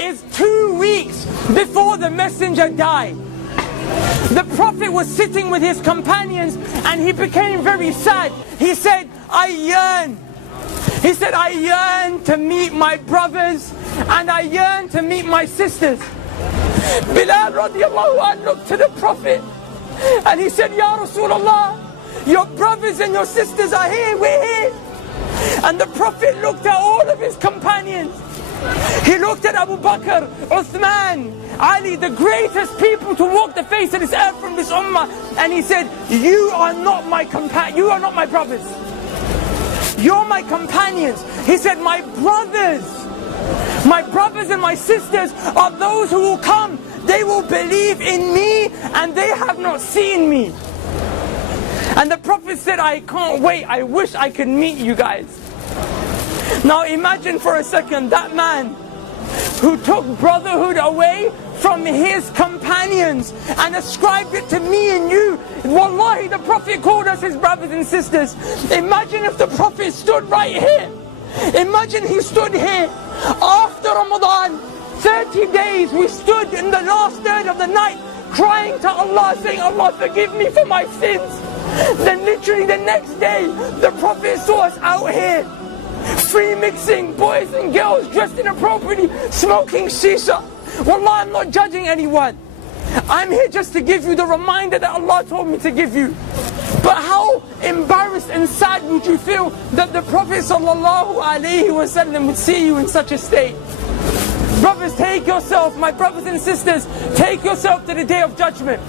is 2 weeks before the messenger died. The Prophet was sitting with his companions and he became very sad. He said, I yearn to meet my brothers and I yearn to meet my sisters. Bilal radiallahu anh looked to the Prophet and he said, Ya Rasulullah, your brothers and your sisters are here, we're here. And the Prophet looked at all of his companions. He looked at Abu Bakr, Uthman, Ali, the greatest people to walk the face of this earth from this ummah. And he said, you are not my brothers. You're my companions. He said, my brothers and my sisters are those who will come. They will believe in me and they have not seen me. And the Prophet said, I can't wait. I wish I could meet you guys. Now imagine for a second that man who took brotherhood away from his companions and ascribed it to me and you. Wallahi, the Prophet called us his brothers and sisters. Imagine if the Prophet stood right here. Imagine he stood here after Ramadan. 30 days we stood in the last third of the night crying to Allah, saying, Allah forgive me for my sins. Then literally the next day the Prophet saw us out here free mixing, boys and girls dressed inappropriately, smoking shisha. Wallah, I'm not judging anyone. I'm here just to give you the reminder that Allah told me to give you. But how embarrassed and sad would you feel that the Prophet ﷺ would see you in such a state? Brothers, take yourself, my brothers and sisters, take yourself to the day of judgment.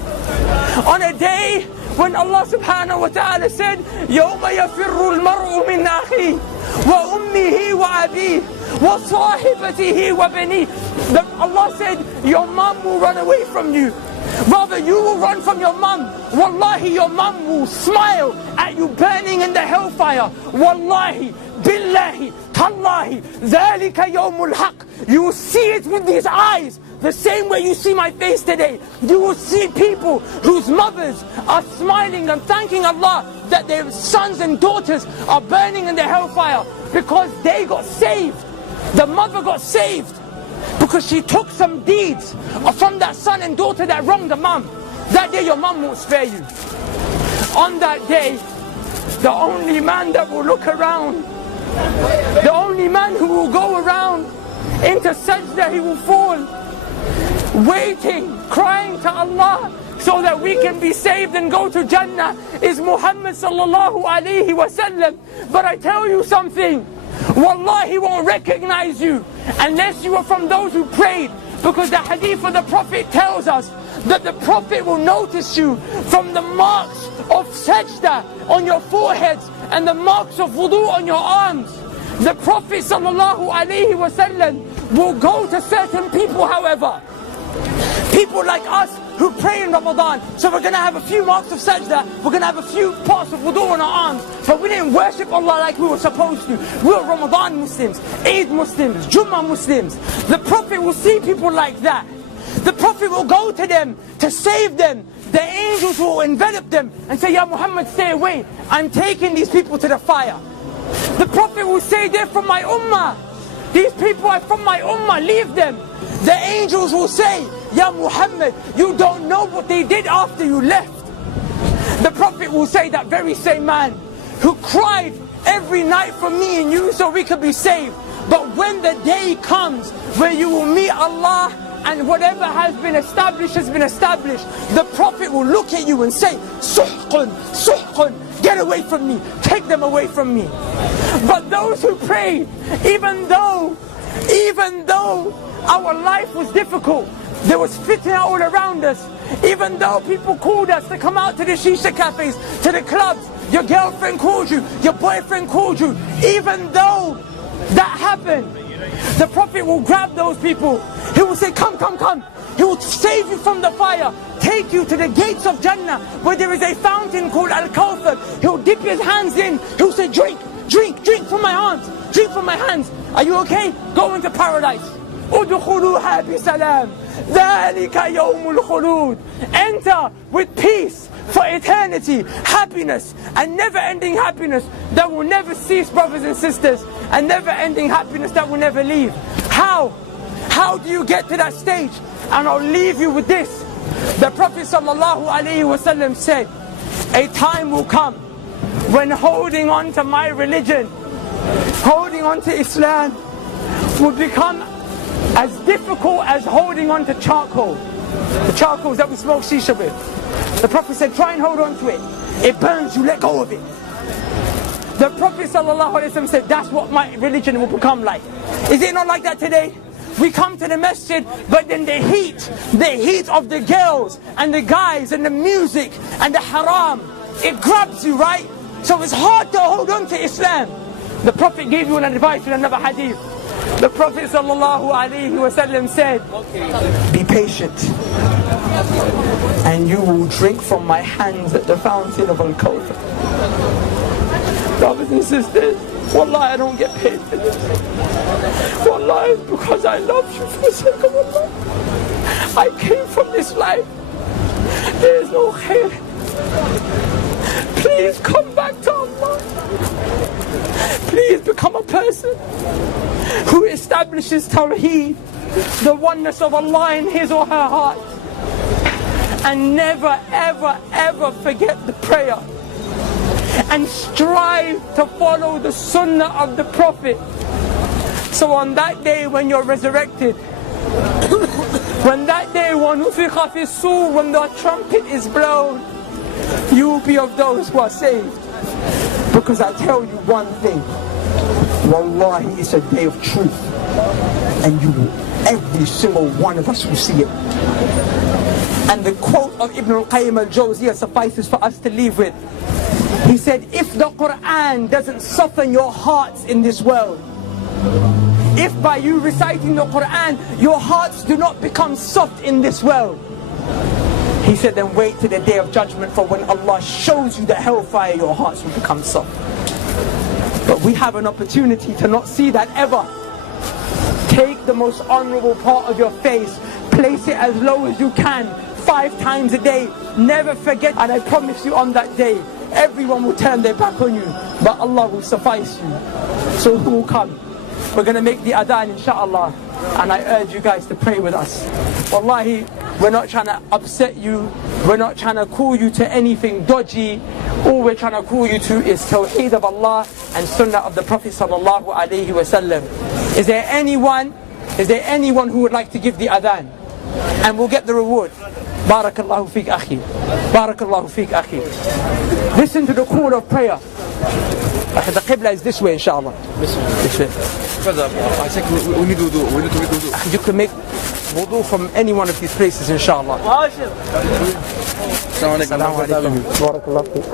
On a day when Allah subhanahu wa ta'ala said, يَوْمَ يَفِرُّ الْمَرْءُ مِنْ أَخِيهِ وَأُمِّهِ وَأَبِيهِ وَصَاحِبَتِهِ وَبَنِيهِ. Allah said, your mum will run away from you. Rather, you will run from your mum. Wallahi, your mum will smile at you burning in the hellfire. Wallahi, billahi, tallahi, ذَلِكَ يَوْمُ الْحَقِّ. You will see it with these eyes. The same way you see my face today. You will see people whose mothers are smiling and thanking Allah that their sons and daughters are burning in the hellfire because they got saved. The mother got saved because she took some deeds from that son and daughter that wronged the mum. That day your mum won't spare you. On that day, the only man that will look around, the only man who will go around into sajda, he will fall, waiting, crying to Allah so that we can be saved and go to Jannah, is Muhammad sallallahu alayhi wasallam. But I tell you something, Wallah, he won't recognize you unless you are from those who prayed. Because the hadith of the Prophet tells us that the Prophet will notice you from the marks of sajda on your foreheads and the marks of wudu on your arms. The Prophet sallallahu alayhi wasallam will go to certain people, however, people like us who pray in Ramadan. So we're going to have a few marks of sajda, we're going to have a few parts of wudu on our arms, but we didn't worship Allah like we were supposed to. We were Ramadan Muslims, Eid Muslims, Jummah Muslims. The Prophet will see people like that. The Prophet will go to them to save them. The angels will envelop them and say, Ya Muhammad, stay away. I'm taking these people to the fire. The Prophet will say, they're from my ummah. These people are from my ummah, leave them. The angels will say, Ya Muhammad, you don't know what they did after you left. The Prophet will say, that very same man who cried every night for me and you so we could be saved. But when the day comes where you will meet Allah and whatever has been established has been established, the Prophet will look at you and say, Suhqun, Suhqun, get away from me, take them away from me. But those who prayed, even though our life was difficult, there was fitna all around us, even though people called us to come out to the shisha cafes, to the clubs, your girlfriend called you, your boyfriend called you, even though that happened, the Prophet will grab those people. He will say, come, come, come. He will save you from the fire, take you to the gates of Jannah where there is a fountain called Al-Kawthar. He'll dip his hands in, he'll say, drink, drink, drink from my arms, drink from my hands. Are you okay? Go into paradise. Udkhuluha bi salam. Dhalika yawmul khulud. Enter with peace for eternity, happiness, and never-ending happiness that will never cease, brothers and sisters, and never-ending happiness that will never leave. How? How do you get to that stage? And I'll leave you with this. The Prophet ﷺ said, a time will come when holding on to my religion, holding on to Islam, will become as difficult as holding on to charcoal. The charcoals that we smoke shisha with. The Prophet said, try and hold on to it. It burns you, let go of it. The Prophet ﷺ said, that's what my religion will become like. Is it not like that today? We come to the masjid, but then the heat of the girls and the guys and the music and the haram, it grabs you, right? So it's hard to hold on to Islam. The Prophet gave you an advice in another hadith. The Prophet ﷺ said, be patient, and you will drink from my hands at the fountain of Al-Kawthar. Brothers and sisters, wallahi, I don't get paid for this. Wallahi, it's because I love you for the sake of Allah. I came from this life. There is no khair. Please come back to Allah. Please become a person who establishes Tawheed, the oneness of Allah in his or her heart. And never, ever, ever forget the prayer. And strive to follow the sunnah of the Prophet. So on that day when you're resurrected, when that day when the trumpet is blown, you will be of those who are saved. Because I tell you one thing, wallahi, it's a day of truth, and every single one of us will see it. And the quote of Ibn al-Qayyim al-Jawziyah suffices for us to leave with. He said, if the Quran doesn't soften your hearts in this world, if by you reciting the Quran your hearts do not become soft in this world, he said, then wait till the day of judgment, for when Allah shows you the hellfire, your hearts will become soft. But we have an opportunity to not see that ever. Take the most honorable part of your face, place it as low as you can, 5 times a day, never forget. And I promise you, on that day, everyone will turn their back on you, but Allah will suffice you. So who will come? We're going to make the adhan, inshallah, and I urge you guys to pray with us. Wallahi, we're not trying to upset you, we're not trying to call you to anything dodgy. All we're trying to call you to is Tawheed of Allah and Sunnah of the Prophet sallallahu alaihi wasallam. Is there anyone who would like to give the adhan? And we'll get the reward. Barakallahu feek akhi. Barakallahu feek akhi. Listen to the call of prayer. The Qibla is this way, inshallah. This way. Brother, I think we need wudu. We need to make wudu. You can make wudu from any one of these places, inshallah. Assalamu alaikum. Barakallahu feek.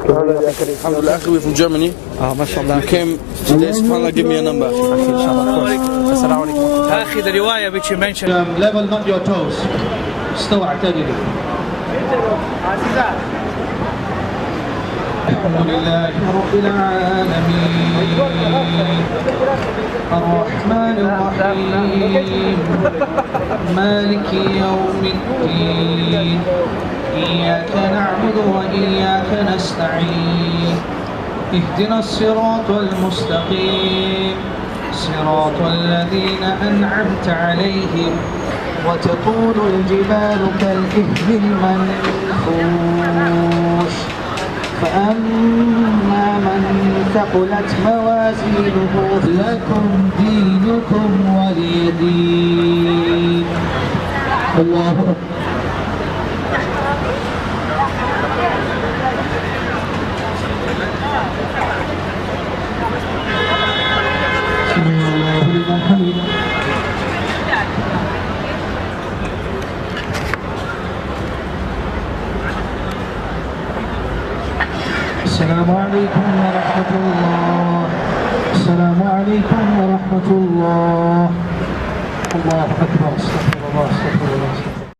Alhamdulillah, we're from Germany. MashaAllah. We came today, subhanAllah, give me a number. Assalamu alaikum. Akhi, the riwayah which you mentioned. Level not your toes. استوى اعتدلوا. الحمد لله رب العالمين الرحمن الرحيم مالك يوم الدين إياك نعبد وإياك نستعين اهدنا الصراط المستقيم صراط الذين أنعمت عليهم وتطول الجبال كالإهل المنفوش فأما من ثقلت موازينه لكم دينكم ولي دين. الله أكبر. سمع الله لمن حمده. السلام عليكم ورحمة الله. السلام عليكم ورحمة الله. الله أكبر. استغفر الله. استغفر الله.